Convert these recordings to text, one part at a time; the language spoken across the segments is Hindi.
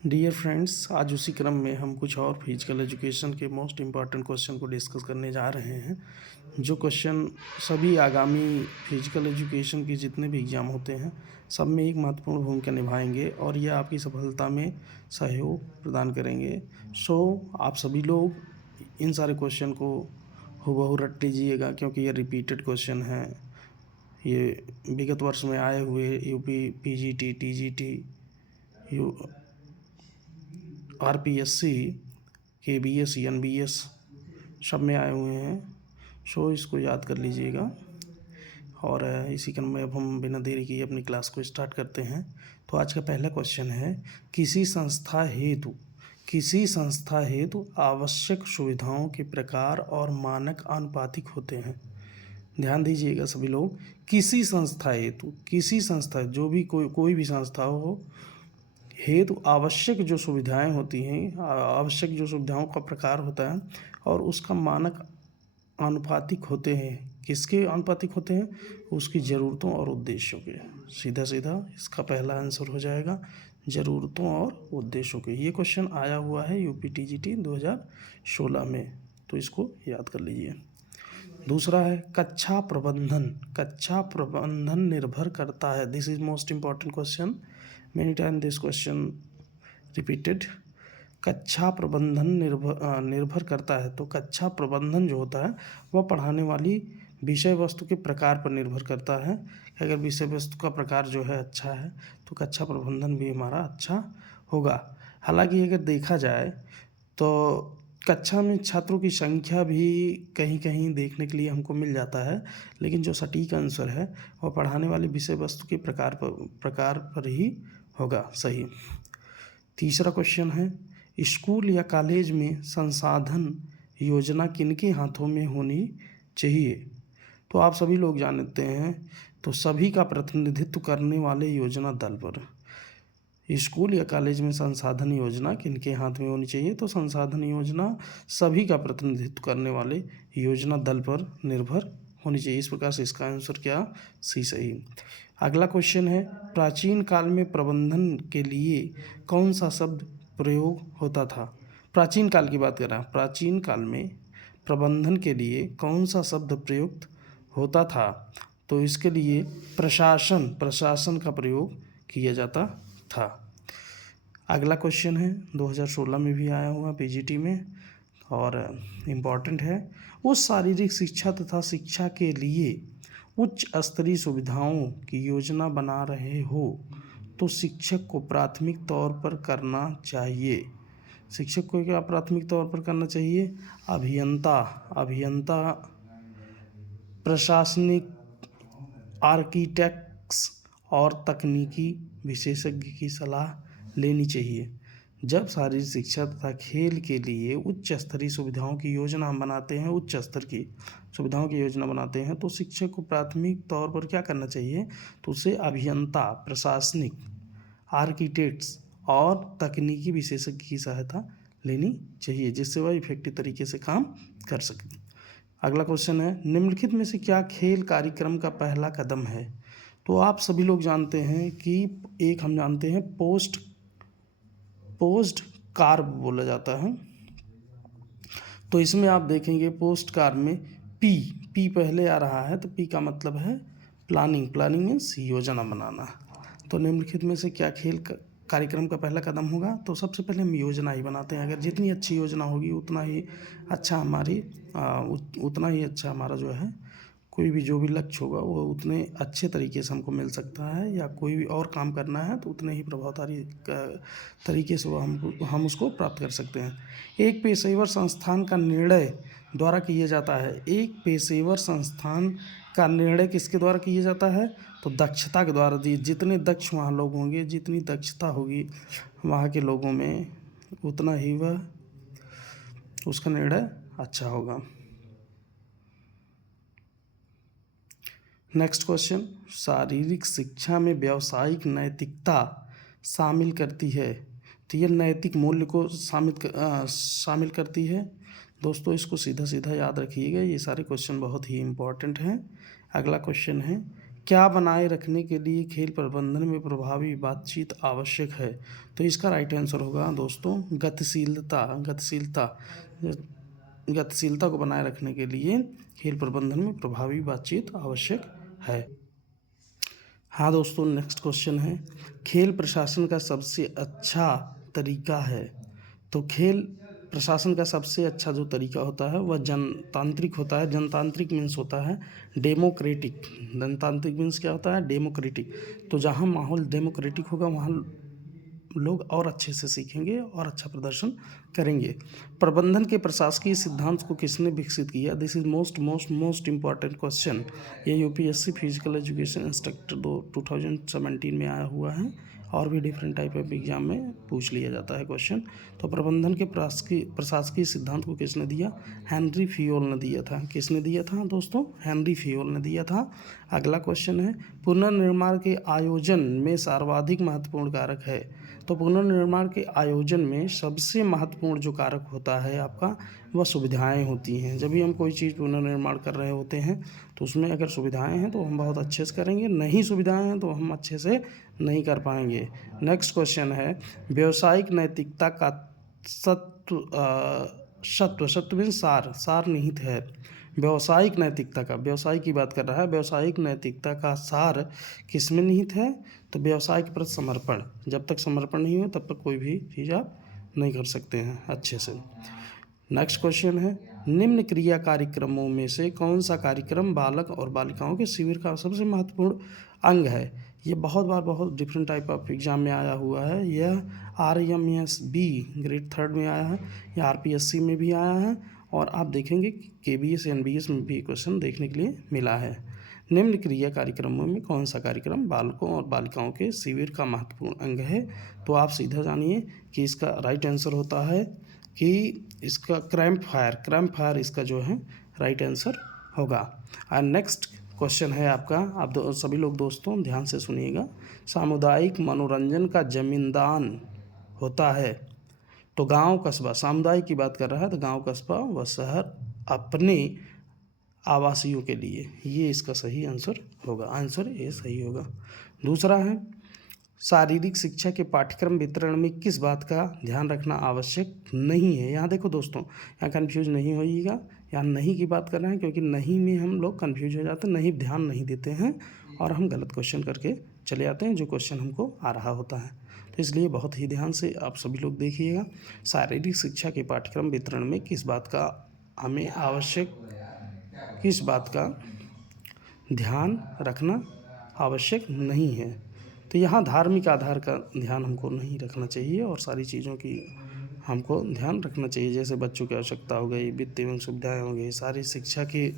डियर फ्रेंड्स, आज उसी क्रम में हम कुछ और फिजिकल एजुकेशन के मोस्ट इम्पॉर्टेंट क्वेश्चन को डिस्कस करने जा रहे हैं। जो क्वेश्चन सभी आगामी फिजिकल एजुकेशन के जितने भी एग्ज़ाम होते हैं सब में एक महत्वपूर्ण भूमिका निभाएंगे और यह आपकी सफलता में सहयोग प्रदान करेंगे। आप सभी लोग इन सारे क्वेश्चन को हूबहू रट लीजिएगा, क्योंकि ये रिपीटेड क्वेश्चन हैं। ये विगत वर्ष में आए हुए UP PGT, TGT, RPSC, KBS, NBS सब में आए हुए हैं। इसको याद कर लीजिएगा। और इसी क्रम में अब हम बिना देरी किए अपनी क्लास को स्टार्ट करते हैं। तो आज का पहला क्वेश्चन है, किसी संस्था हेतु आवश्यक सुविधाओं के प्रकार और मानक आनुपातिक होते हैं। ध्यान दीजिएगा सभी लोग। किसी संस्था जो भी कोई भी संस्था हो हेतु आवश्यक जो सुविधाएं होती हैं, आवश्यक जो सुविधाओं का प्रकार होता है और उसका मानक आनुपातिक होते हैं। किसके आनुपातिक होते हैं? उसकी ज़रूरतों और उद्देश्यों के। सीधा सीधा इसका पहला आंसर हो जाएगा ज़रूरतों और उद्देश्यों के। ये क्वेश्चन आया हुआ है यूपी टीजीटी 2016 में, तो इसको याद कर लीजिए। दूसरा है कक्षा प्रबंधन निर्भर करता है। This is most important question, many time this question repeated. कक्षा प्रबंधन निर्भर करता है। तो कक्षा प्रबंधन जो होता है वह पढ़ाने वाली विषय वस्तु के प्रकार पर निर्भर करता है। अगर विषय वस्तु का प्रकार जो है अच्छा है तो कक्षा प्रबंधन भी हमारा अच्छा होगा। हालांकि अगर देखा जाए तो कक्षा में छात्रों की संख्या भी कहीं कहीं देखने के लिए हमको मिल जाता है, लेकिन जो सटीक आंसर है वह पढ़ाने वाली विषय वस्तु के प्रकार पर ही होगा सही। तीसरा क्वेश्चन है, स्कूल या कॉलेज में संसाधन योजना किनके हाथों में होनी चाहिए? तो आप सभी लोग जानते हैं, तो सभी का प्रतिनिधित्व करने वाले योजना दल पर। स्कूल या कॉलेज में संसाधन योजना किनके हाथ में होनी चाहिए? तो संसाधन योजना सभी का प्रतिनिधित्व करने वाले योजना दल पर निर्भर होनी चाहिए। इस प्रकार से इसका आंसर क्या? सी सही। अगला क्वेश्चन है, प्राचीन काल में प्रबंधन के लिए कौन सा शब्द प्रयोग होता था? प्राचीन काल की बात कर रहा है। प्राचीन काल में प्रबंधन के लिए कौन सा शब्द प्रयुक्त होता था? तो इसके लिए प्रशासन का प्रयोग किया जाता था। अगला क्वेश्चन है 2016 में भी आया हुआ पीजीटी में और इम्पॉर्टेंट है। उस शारीरिक शिक्षा तथा शिक्षा के लिए उच्च स्तरीय सुविधाओं की योजना बना रहे हो तो शिक्षक को प्राथमिक तौर पर करना चाहिए। शिक्षक को क्या प्राथमिक तौर पर करना चाहिए? अभियंता, प्रशासनिक, आर्किटेक्ट्स और तकनीकी विशेषज्ञ की सलाह लेनी चाहिए। जब शारीरिक शिक्षा तथा खेल के लिए उच्च स्तरीय सुविधाओं की योजना हम बनाते हैं, उच्च स्तर की सुविधाओं की योजना बनाते हैं, तो शिक्षक को प्राथमिक तौर पर क्या करना चाहिए? तो उसे अभियंता, प्रशासनिक, आर्किटेक्ट्स और तकनीकी विशेषज्ञ की सहायता लेनी चाहिए, जिससे वह इफेक्टिव तरीके से काम कर सके। अगला क्वेश्चन है, निम्नलिखित में से क्या खेल कार्यक्रम का पहला कदम है? तो आप सभी लोग जानते हैं कि एक हम जानते हैं पोस्ट कार्ब बोला जाता है। तो इसमें आप देखेंगे पोस्ट कार्ब में पी पहले आ रहा है, तो पी का मतलब है प्लानिंग मीन्स योजना बनाना। तो निम्नलिखित में से क्या खेल कार्यक्रम का पहला कदम होगा? तो सबसे पहले हम योजना ही बनाते हैं। अगर जितनी अच्छी योजना होगी उतना ही अच्छा हमारा जो है कोई भी जो भी लक्ष्य होगा वो उतने अच्छे तरीके से हमको मिल सकता है, या कोई भी और काम करना है तो उतने ही प्रभावकारी तरीके से हम उसको प्राप्त कर सकते हैं। एक पेशेवर संस्थान का निर्णय द्वारा किया जाता है। एक पेशेवर संस्थान का निर्णय किसके द्वारा किया जाता है? तो दक्षता के द्वारा। जितने दक्ष वहाँ लोग होंगे, जितनी दक्षता होगी वहाँ के लोगों में, उतना ही वह उसका निर्णय अच्छा होगा। नेक्स्ट क्वेश्चन, शारीरिक शिक्षा में व्यावसायिक नैतिकता शामिल करती है। तो ये नैतिक मूल्य को शामिल करती है। दोस्तों इसको सीधा सीधा याद रखिएगा, ये सारे क्वेश्चन बहुत ही इम्पोर्टेंट हैं। अगला क्वेश्चन है, क्या बनाए रखने के लिए खेल प्रबंधन में प्रभावी बातचीत आवश्यक है? तो इसका राइट आंसर होगा दोस्तों गतिशीलता। गतिशीलता को बनाए रखने के लिए खेल प्रबंधन में प्रभावी बातचीत आवश्यक है। हाँ दोस्तों, नेक्स्ट क्वेश्चन है, खेल प्रशासन का सबसे अच्छा तरीका है। तो खेल प्रशासन का सबसे अच्छा जो तरीका होता है वह जनतांत्रिक होता है। जनतांत्रिक मीन्स होता है डेमोक्रेटिक। जनतांत्रिक मीन्स क्या होता है? डेमोक्रेटिक। तो जहाँ माहौल डेमोक्रेटिक होगा वहाँ लोग और अच्छे से सीखेंगे और अच्छा प्रदर्शन करेंगे। प्रबंधन के प्रशासकीय सिद्धांत को किसने विकसित किया? This is most important question. ये यूपीएससी फिजिकल एजुकेशन इंस्ट्रक्टर 2017 में आया हुआ है और भी डिफरेंट टाइप ऑफ एग्जाम में पूछ लिया जाता है क्वेश्चन। तो प्रबंधन के प्रशासकीय सिद्धांत को किसने दिया? हेनरी फियोल ने दिया था। किसने दिया था दोस्तों? हेनरी फियोल ने दिया था। अगला क्वेश्चन है, पुनर्निर्माण के आयोजन में सर्वाधिक महत्वपूर्ण कारक है। तो पुनर्निर्माण के आयोजन में सबसे महत्वपूर्ण जो कारक होता है आपका वह सुविधाएं होती हैं। जब भी हम कोई चीज़ पुनर्निर्माण कर रहे होते हैं तो उसमें अगर सुविधाएं हैं तो हम बहुत अच्छे से करेंगे, नहीं सुविधाएं हैं तो हम अच्छे से नहीं कर पाएंगे। नेक्स्ट क्वेश्चन है, व्यावसायिक नैतिकता का सत्व में सार निहित है। व्यावसायिक नैतिकता का, व्यवसाय की बात कर रहा है, व्यावसायिक नैतिकता का सार किस में निहित है? तो व्यवसाय के प्रति समर्पण। जब तक समर्पण नहीं हो तब तक कोई भी चीज़ आप नहीं कर सकते हैं अच्छे से। नेक्स्ट क्वेश्चन है, निम्न क्रिया कार्यक्रमों में से कौन सा कार्यक्रम बालक और बालिकाओं के शिविर का सबसे महत्वपूर्ण अंग है? ये बहुत डिफरेंट टाइप ऑफ एग्जाम में आया हुआ है। यह RMSB ग्रेड 3 में आया है, या RPSC में भी आया है, और आप देखेंगे कि KBS NBS में भी क्वेश्चन देखने के लिए मिला है। निम्न क्रिया कार्यक्रमों में कौन सा कार्यक्रम बालकों और बालिकाओं के शिविर का महत्वपूर्ण अंग है? तो आप सीधा जानिए कि इसका राइट आंसर होता है कि इसका क्रैम्प फायर इसका जो है राइट आंसर होगा। और नेक्स्ट क्वेश्चन है आपका, आप सभी लोग दोस्तों ध्यान से सुनिएगा, सामुदायिक मनोरंजन का जमींदान होता है। तो गांव कस्बा, सामुदायिक की बात कर रहा है तो गांव कस्बा व शहर अपने आवासियों के लिए, ये इसका सही आंसर होगा। आंसर ये सही होगा। दूसरा है, शारीरिक शिक्षा के पाठ्यक्रम वितरण में किस बात का ध्यान रखना आवश्यक नहीं है? यहाँ देखो दोस्तों, यहाँ कन्फ्यूज नहीं होइएगा, यहाँ नहीं की बात कर रहे हैं, क्योंकि नहीं में हम लोग कन्फ्यूज हो जाते हैं, नहीं ध्यान नहीं देते हैं और हम गलत क्वेश्चन करके चले आते हैं जो क्वेश्चन हमको आ रहा होता है। तो इसलिए बहुत ही ध्यान से आप सभी लोग देखिएगा, शारीरिक शिक्षा के पाठ्यक्रम वितरण में किस बात का ध्यान रखना आवश्यक नहीं है? तो यहाँ धार्मिक आधार का ध्यान हमको नहीं रखना चाहिए और सारी चीज़ों की हमको ध्यान रखना चाहिए, जैसे बच्चों की आवश्यकता हो गई, वित्तीय एवं सुविधाएँ हो गई, सारी शिक्षा के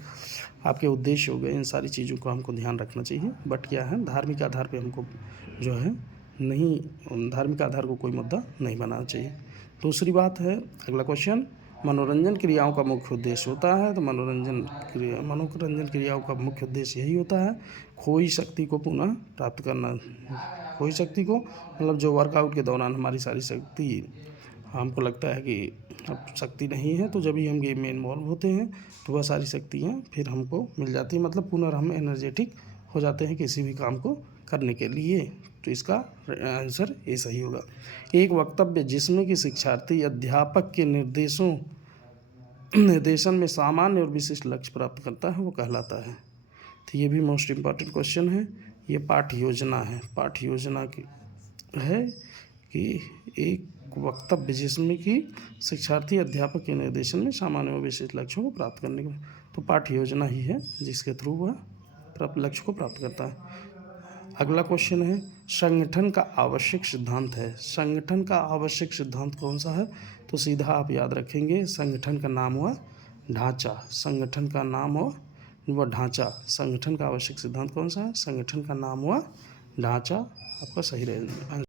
आपके उद्देश्य हो गए, इन सारी चीज़ों को हमको ध्यान रखना चाहिए। बट क्या है, धार्मिक आधार पे हमको जो है नहीं, धार्मिक आधार को कोई मुद्दा नहीं बनाना चाहिए। दूसरी बात है, अगला क्वेश्चन, मनोरंजन क्रियाओं का मुख्य उद्देश्य होता है। तो मनोरंजन क्रियाओं का मुख्य उद्देश्य यही होता है, खोई शक्ति को पुनः प्राप्त करना। खोई शक्ति को मतलब जो वर्कआउट के दौरान हमारी सारी शक्ति, हमको लगता है कि अब शक्ति नहीं है, तो जब भी हम गेम में इन्वॉल्व होते हैं तो वह सारी शक्तियाँ फिर हमको मिल जाती हैं, मतलब पुनः हम एनर्जेटिक हो जाते हैं किसी भी काम को करने के लिए। तो इसका आंसर ये सही होगा। एक वक्तव्य जिसमें कि शिक्षार्थी अध्यापक के निर्देशन में सामान्य और विशिष्ट लक्ष्य प्राप्त करता है वो कहलाता है। तो ये भी मोस्ट इम्पॉर्टेंट क्वेश्चन है। ये पाठ्य योजना है, पाठ्य योजना की है कि एक वक्तव्य जिसमें कि शिक्षार्थी अध्यापक के निर्देशन में सामान्य और विशिष्ट लक्ष्यों को प्राप्त करने के, तो पाठ्य योजना ही है जिसके थ्रू वह लक्ष्य को प्राप्त करता है। अगला क्वेश्चन है, संगठन का आवश्यक सिद्धांत है। संगठन का आवश्यक सिद्धांत कौन सा है? तो सीधा आप याद रखेंगे, संगठन का नाम हुआ ढांचा। संगठन का नाम हो वह ढांचा। संगठन का आवश्यक सिद्धांत कौन सा है? संगठन का नाम हुआ ढांचा। आपका सही रहेगा।